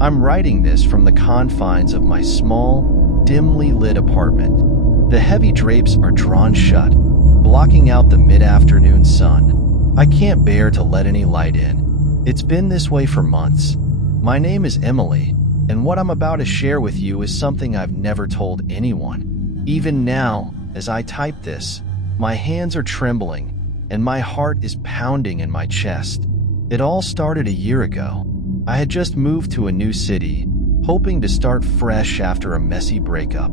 I'm writing this from the confines of my small, dimly lit apartment. The heavy drapes are drawn shut, blocking out the mid-afternoon sun. I can't bear to let any light in. It's been this way for months. My name is Emily, and what I'm about to share with you is something I've never told anyone. Even now, as I type this, my hands are trembling, and my heart is pounding in my chest. It all started a year ago. I had just moved to a new city, hoping to start fresh after a messy breakup.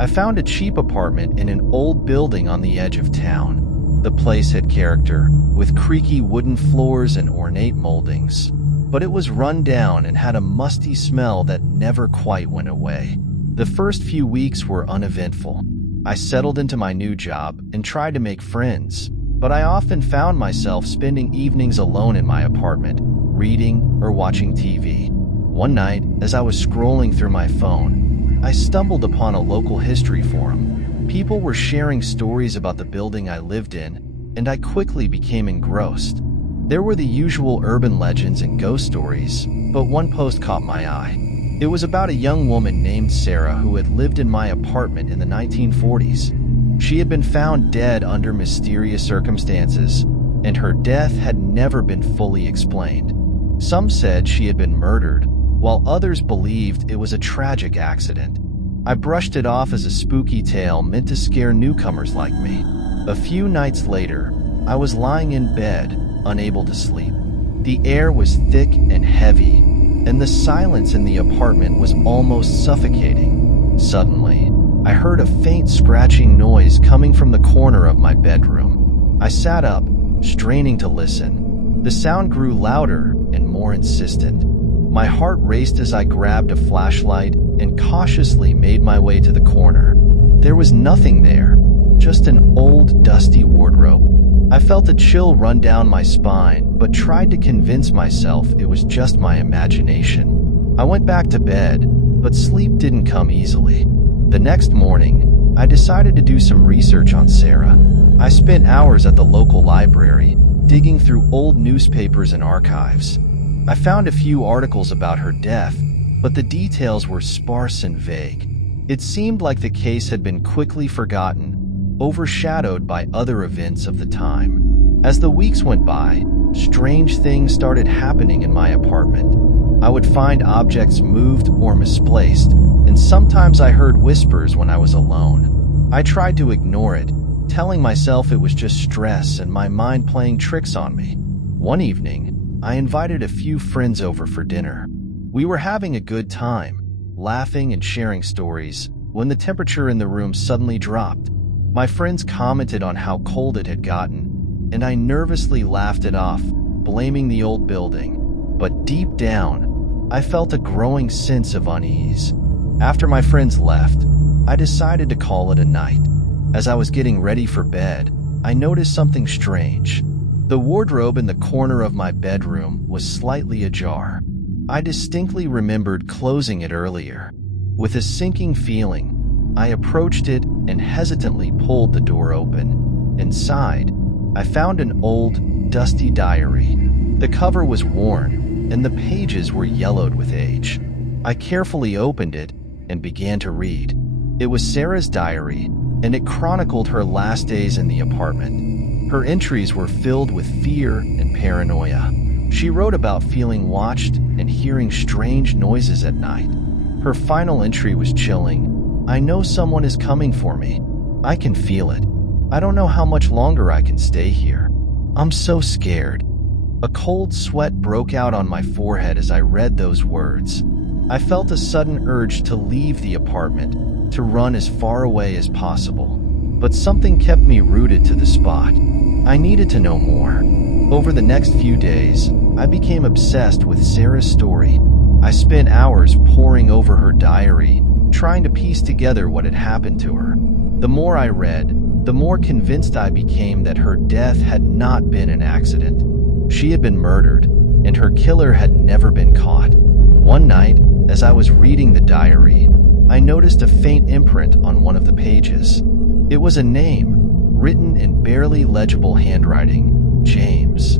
I found a cheap apartment in an old building on the edge of town. The place had character, with creaky wooden floors and ornate moldings. But it was run down and had a musty smell that never quite went away. The first few weeks were uneventful. I settled into my new job and tried to make friends, but I often found myself spending evenings alone in my apartment, reading or watching TV. One night, as I was scrolling through my phone, I stumbled upon a local history forum. People were sharing stories about the building I lived in, and I quickly became engrossed. There were the usual urban legends and ghost stories, but one post caught my eye. It was about a young woman named Sarah who had lived in my apartment in the 1940s. She had been found dead under mysterious circumstances, and her death had never been fully explained. Some said she had been murdered, while others believed it was a tragic accident. I brushed it off as a spooky tale meant to scare newcomers like me. A few nights later, I was lying in bed, unable to sleep. The air was thick and heavy, and the silence in the apartment was almost suffocating. Suddenly, I heard a faint scratching noise coming from the corner of my bedroom. I sat up, straining to listen. The sound grew louder and more insistent. My heart raced as I grabbed a flashlight and cautiously made my way to the corner. There was nothing there, just an old, dusty wardrobe. I felt a chill run down my spine, but tried to convince myself it was just my imagination. I went back to bed, but sleep didn't come easily. The next morning, I decided to do some research on Sarah. I spent hours at the local library, digging through old newspapers and archives. I found a few articles about her death, but the details were sparse and vague. It seemed like the case had been quickly forgotten, overshadowed by other events of the time. As the weeks went by, strange things started happening in my apartment. I would find objects moved or misplaced, and sometimes I heard whispers when I was alone. I tried to ignore it, telling myself it was just stress and my mind playing tricks on me. One evening, I invited a few friends over for dinner. We were having a good time, laughing and sharing stories, when the temperature in the room suddenly dropped. My friends commented on how cold it had gotten, and I nervously laughed it off, blaming the old building. But deep down, I felt a growing sense of unease. After my friends left, I decided to call it a night. As I was getting ready for bed, I noticed something strange. The wardrobe in the corner of my bedroom was slightly ajar. I distinctly remembered closing it earlier. With a sinking feeling, I approached it and hesitantly pulled the door open. Inside, I found an old, dusty diary. The cover was worn, and the pages were yellowed with age. I carefully opened it and began to read. It was Sarah's diary, and it chronicled her last days in the apartment. Her entries were filled with fear and paranoia. She wrote about feeling watched and hearing strange noises at night. Her final entry was chilling. "I know someone is coming for me. I can feel it. I don't know how much longer I can stay here. I'm so scared." A cold sweat broke out on my forehead as I read those words. I felt a sudden urge to leave the apartment, to run as far away as possible. But something kept me rooted to the spot. I needed to know more. Over the next few days, I became obsessed with Sarah's story. I spent hours poring over her diary, trying to piece together what had happened to her. The more I read, the more convinced I became that her death had not been an accident. She had been murdered, and her killer had never been caught. One night, as I was reading the diary, I noticed a faint imprint on one of the pages. It was a name, written in barely legible handwriting, James.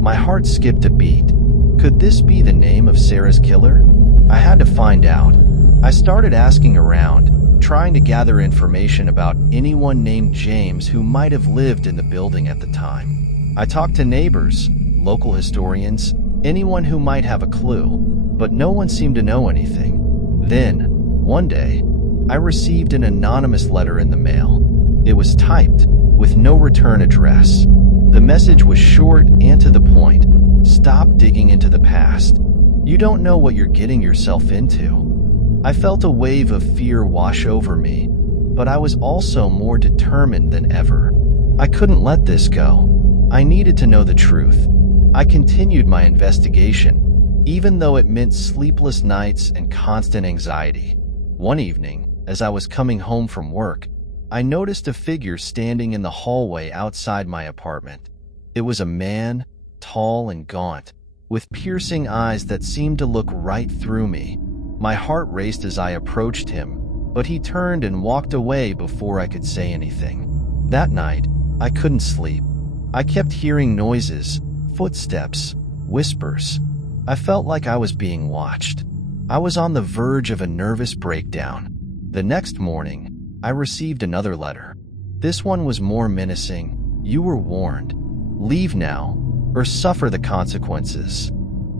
My heart skipped a beat. Could this be the name of Sarah's killer? I had to find out. I started asking around, trying to gather information about anyone named James who might have lived in the building at the time. I talked to neighbors, local historians, anyone who might have a clue, but no one seemed to know anything. Then, one day, I received an anonymous letter in the mail. It was typed, with no return address. The message was short and to the point. Stop digging into the past. You don't know what you're getting yourself into. I felt a wave of fear wash over me, but I was also more determined than ever. I couldn't let this go. I needed to know the truth. I continued my investigation, even though it meant sleepless nights and constant anxiety. One evening, as I was coming home from work, I noticed a figure standing in the hallway outside my apartment. It was a man, tall and gaunt, with piercing eyes that seemed to look right through me. My heart raced as I approached him, but he turned and walked away before I could say anything. That night, I couldn't sleep. I kept hearing noises, footsteps, whispers. I felt like I was being watched. I was on the verge of a nervous breakdown. The next morning, I received another letter. This one was more menacing. You were warned. Leave now, or suffer the consequences.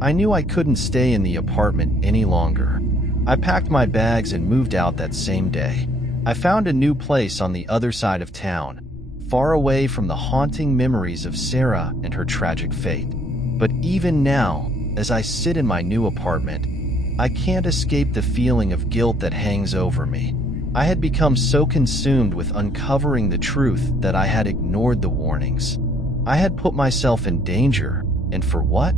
I knew I couldn't stay in the apartment any longer. I packed my bags and moved out that same day. I found a new place on the other side of town, far away from the haunting memories of Sarah and her tragic fate. But even now, as I sit in my new apartment, I can't escape the feeling of guilt that hangs over me. I had become so consumed with uncovering the truth that I had ignored the warnings. I had put myself in danger, and for what?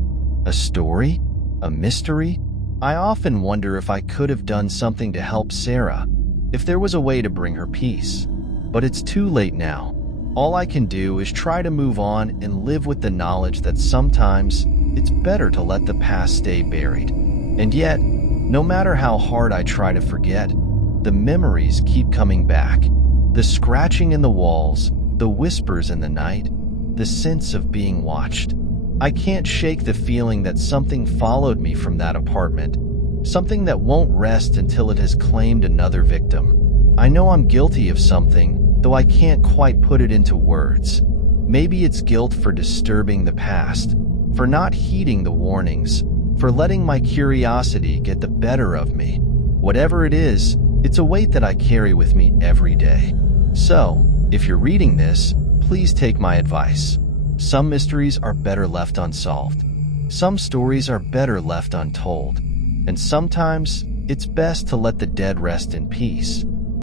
A story? A mystery? I often wonder if I could have done something to help Sarah, if there was a way to bring her peace. But it's too late now. All I can do is try to move on and live with the knowledge that sometimes it's better to let the past stay buried. And yet, no matter how hard I try to forget, the memories keep coming back. The scratching in the walls, the whispers in the night, the sense of being watched. I can't shake the feeling that something followed me from that apartment, something that won't rest until it has claimed another victim. I know I'm guilty of something, though I can't quite put it into words. Maybe it's guilt for disturbing the past, for not heeding the warnings, for letting my curiosity get the better of me. Whatever it is, it's a weight that I carry with me every day. So, if you're reading this, please take my advice. Some mysteries are better left unsolved. Some stories are better left untold. And sometimes, it's best to let the dead rest in peace.